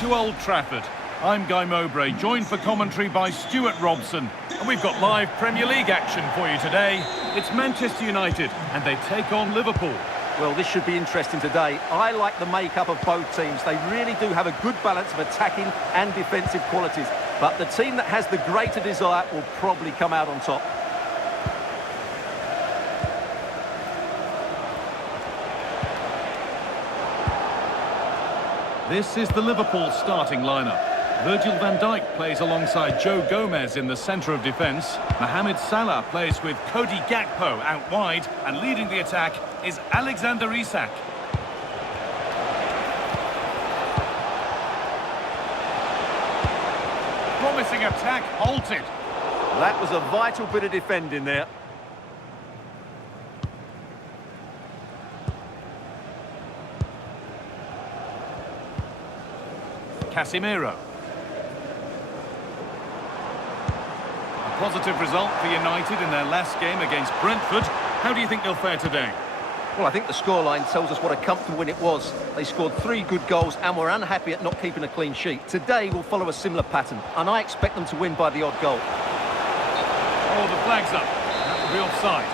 to Old Trafford. I'm Guy Mowbray, joined for commentary by Stuart Robson. And we've got live Premier League action for you today. It's Manchester United, and they take on Liverpool. Well, this should be interesting today. I like the makeup of both teams. They really do have a good balance of attacking and defensive qualities. But the team that has the greater desire will probably come out on top. This is the Liverpool starting lineup. Virgil van Dijk plays alongside Joe Gomez in the centre of defence. Mohamed Salah plays with Cody Gakpo out wide, and leading the attack is Alexander Isak. Promising attack halted. That was a vital bit of defending there. Casemiro. A positive result for United in their last game against Brentford. How do you think they'll fare today? Well, I think the scoreline tells us what a comfortable win it was. They scored 3 good goals and were unhappy at not keeping a clean sheet. Today will follow a similar pattern, and I expect them to win by the odd goal. Oh, the flag's up. That will be offside.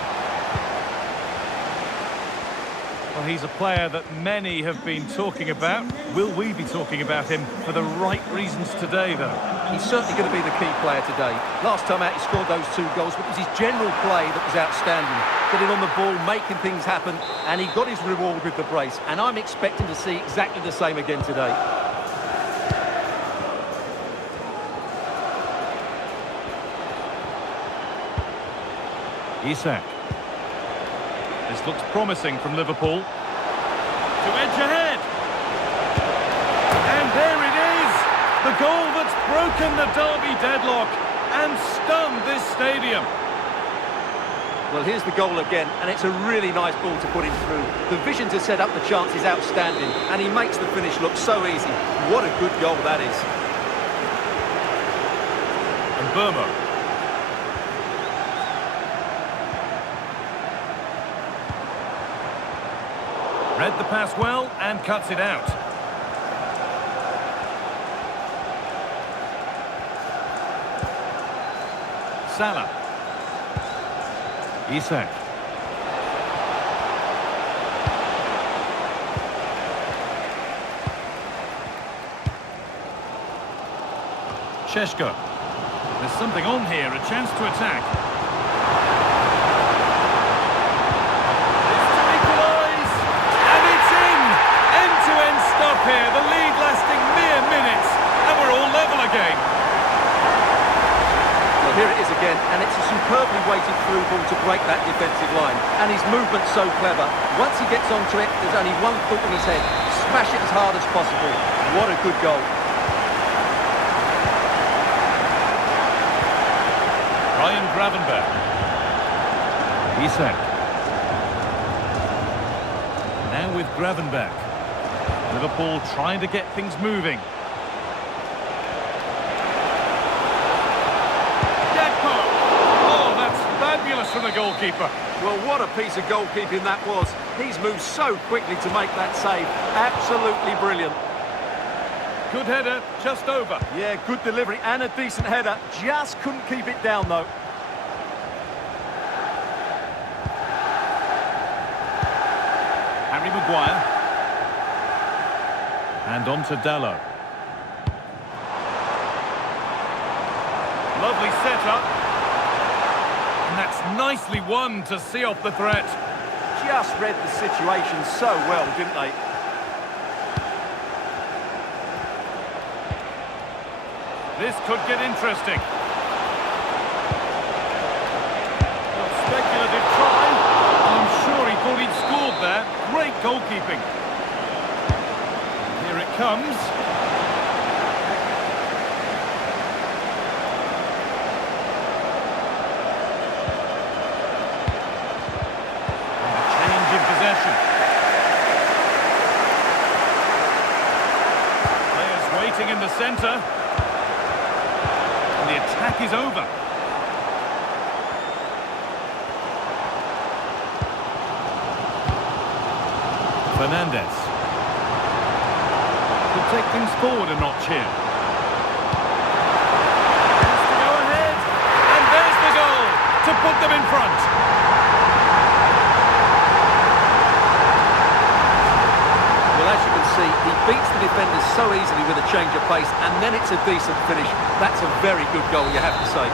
Well, he's a player that many have been talking about. Will we be talking about him for the right reasons today, though? He's certainly going to be the key player today. Last time out he scored those 2 goals, but it was his general play that was outstanding. Getting on the ball, making things happen, and he got his reward with the brace. And I'm expecting to see exactly the same again today. Isak. This looks promising from Liverpool. To edge ahead. And there it is! The goal that's broken the derby deadlock and stunned this stadium. Well, here's the goal again, and it's a really nice ball to put him through. The vision to set up the chance is outstanding, and he makes the finish look so easy. What a good goal that is. And Mbeumo. Read the pass well and cuts it out. Salah. Isak. Šeško. There's something on here, a chance to attack. It's to equalise, and it's in! End-to-end stop here, the lead lasting mere minutes, and we're all level again. Well, here it is again, and it's a superbly weighted through ball to break that defensive line. And his movement's so clever. Once he gets onto it, there's only one thought in his head. Smash it as hard as possible. What a good goal. Ryan Gravenberch. Isak. Now with Gravenberch. Liverpool trying to get things moving. Gakpo! Oh, that's fabulous from the goalkeeper. Well, what a piece of goalkeeping that was. He's moved so quickly to make that save. Absolutely brilliant. Good header, just over. Yeah, good delivery and a decent header. Just couldn't keep it down, though. Harry Maguire. And on to Dalot. Lovely setup. And that's nicely won to see off the threat. Just read the situation so well, didn't they? This could get interesting. Well, speculative try. I'm sure he thought he'd scored there. Great goalkeeping. Here it comes. And a change in possession. Players waiting in the centre. The attack is over. Fernandes. Could take things forward a notch here. Has to go ahead. And there's the goal to put them in front. Well, as you can see, he beats the defenders so easily with a change of pace, and then it's a decent finish. That's a very good goal, you have to say.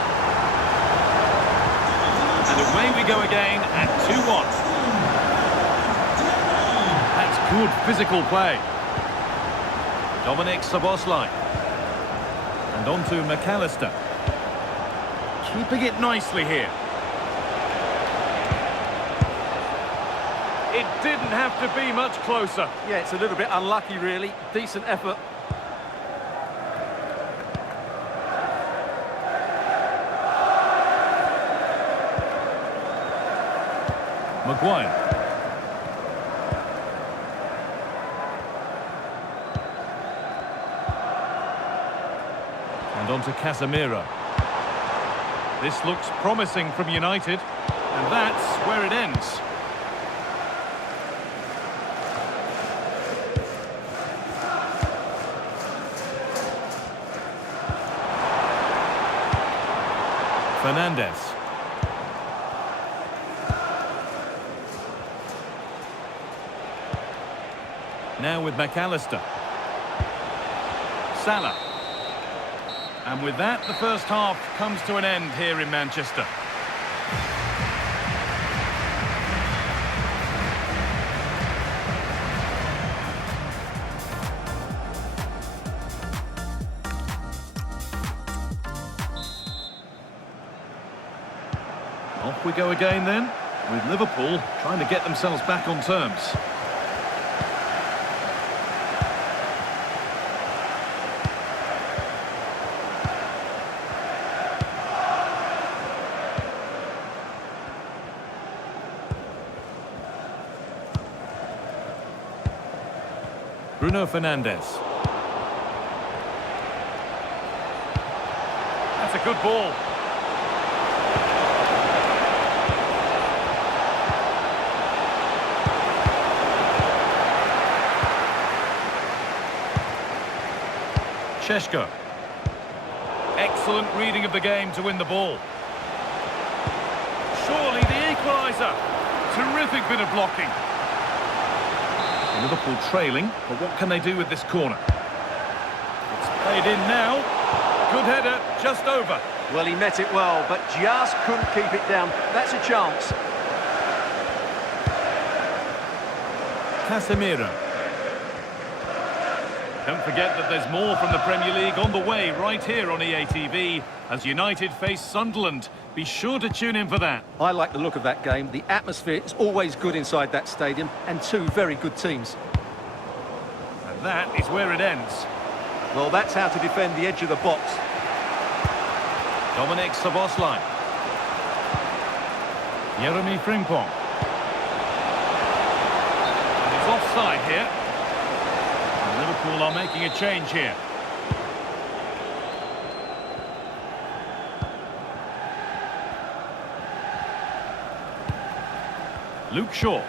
And away we go again at 2-1. That's good physical play. Dominic Szoboszlai. And on to McAllister. Keeping it nicely here. It didn't have to be much closer. Yeah, it's a little bit unlucky, really. Decent effort. Maguire. And on to Casemiro. This looks promising from United, and that's where it ends. Fernandes. Now with McAllister. Salah. And with that, the first half comes to an end here in Manchester. Off we go again then, with Liverpool trying to get themselves back on terms. Bruno Fernandes. That's a good ball. Šeško. Excellent reading of the game to win the ball. Surely the equaliser. Terrific bit of blocking. Liverpool trailing, but what can they do with this corner? It's played in now. Good header, just over. Well, he met it well, but just couldn't keep it down. That's a chance. Casemiro. Don't forget that there's more from the Premier League on the way right here on EA TV as United face Sunderland. Be sure to tune in for that. I like the look of that game. The atmosphere is always good inside that stadium, and two very good teams. And that is where it ends. Well, that's how to defend the edge of the box. Dominic Szoboszlai. Jeremy Frimpong. And he's offside here. And Liverpool are making a change here. Luke Shaw.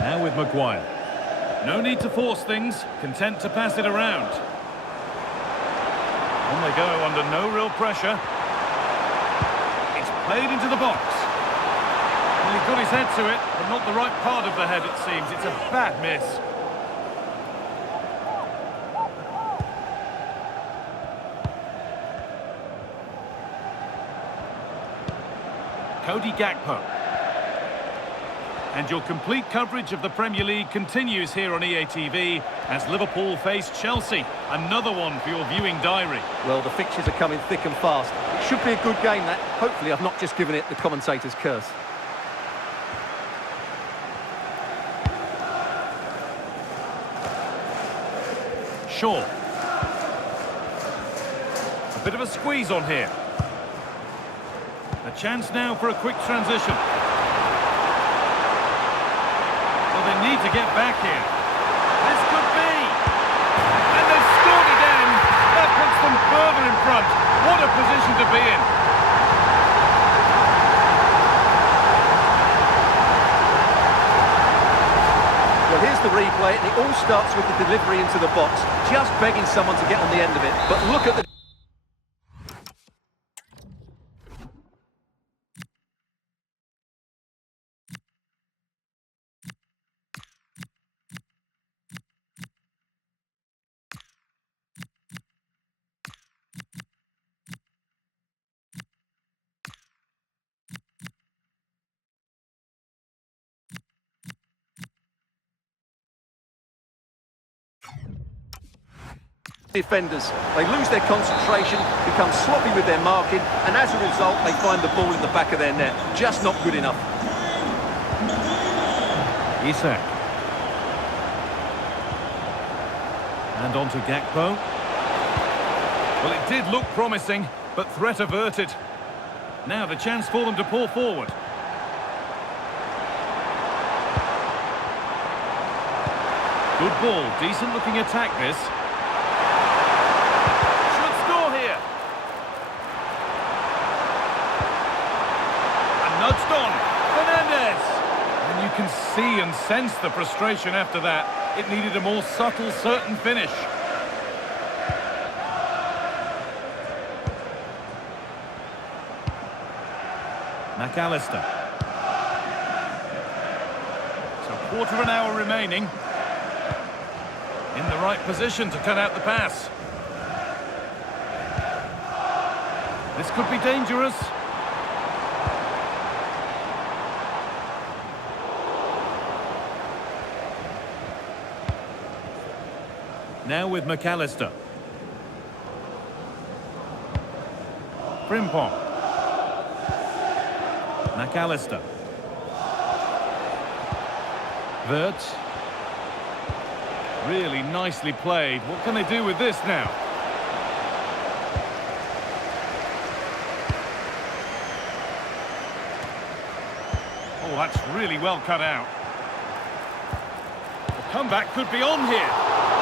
Now with Maguire. No need to force things, content to pass it around. On they go under no real pressure. It's played into the box. Well, he got his head to it, but not the right part of the head, it seems. It's a bad miss. Cody Gakpo. And your complete coverage of the Premier League continues here on EA TV as Liverpool face Chelsea. Another one for your viewing diary. Well, the fixtures are coming thick and fast. It should be a good game, that. Hopefully I've not just given it the commentator's curse. Shaw. A bit of a squeeze on here. A chance now for a quick transition. Well, they need to get back here. This could be. And they've scored again. That puts them further in front. What a position to be in. Well, here's the replay. all starts with the delivery into the box, just begging someone to get on the end of it. But look at the... defenders. They lose their concentration, become sloppy with their marking, and as a result they find the ball in the back of their net. Just not good enough. Isak. And on to Gakpo. Well, it did look promising, but threat averted. Now the chance for them to pull forward. Good ball, decent looking attack this. Nudged on, Fernandez! And you can see and sense the frustration after that. It needed a more subtle, certain finish. McAllister. So quarter of an hour remaining. In the right position to cut out the pass. This could be dangerous. Now with McAllister. Frimpong. McAllister. Wirtz. Really nicely played. What can they do with this now? Oh, that's really well cut out. The comeback could be on here.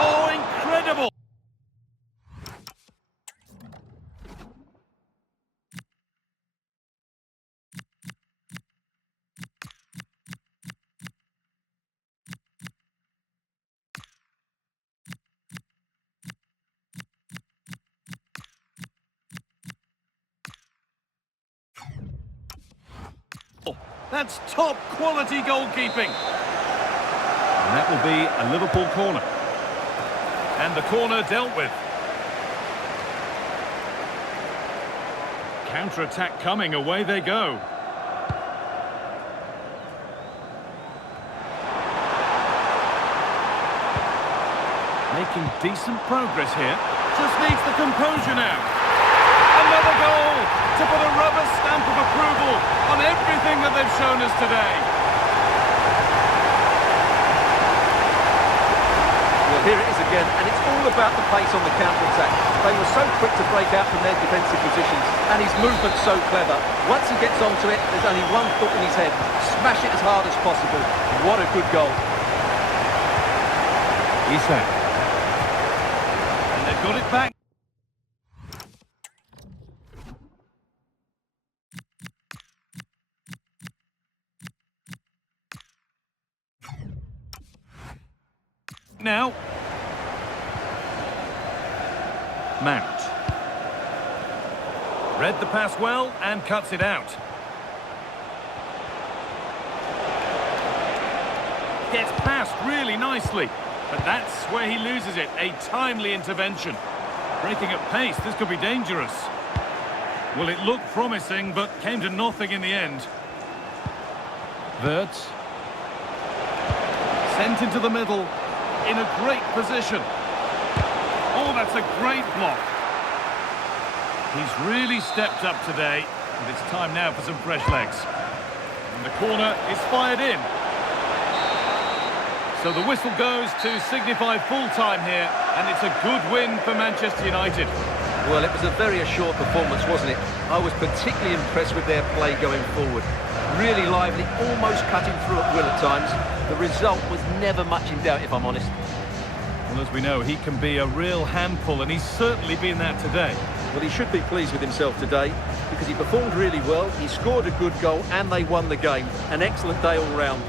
Oh, incredible! Oh, that's top quality goalkeeping. And that will be a Liverpool corner. And the corner dealt with. Counter-attack coming, away they go. Making decent progress here. Just needs the composure now. Another goal to put a rubber stamp of approval on everything that they've shown us today. Here it is again, and it's all about the pace on the counter-attack. They were so quick to break out from their defensive positions, and his movement's so clever. Once he gets onto it, there's only one thought in his head. Smash it as hard as possible. What a good goal. Isak. And they've got it back. Now. Mount. Read the pass well and cuts it out. Gets past really nicely, but that's where he loses it. A timely intervention. Breaking at pace, this could be dangerous. Well, it looked promising, but came to nothing in the end. Wirtz. Sent into the middle. In a great position. Oh, that's a great block. He's really stepped up today, and it's time now for some fresh legs. And the corner is fired in. So the whistle goes to signify full-time here, and it's a good win for Manchester United. Well, it was a very assured performance, wasn't it? I was particularly impressed with their play going forward. Really lively, almost cutting through at will at times. The result was never much in doubt, if I'm honest. Well, as we know, he can be a real handful, and he's certainly been that today. Well, he should be pleased with himself today, because he performed really well, he scored a good goal, and they won the game. An excellent day all round.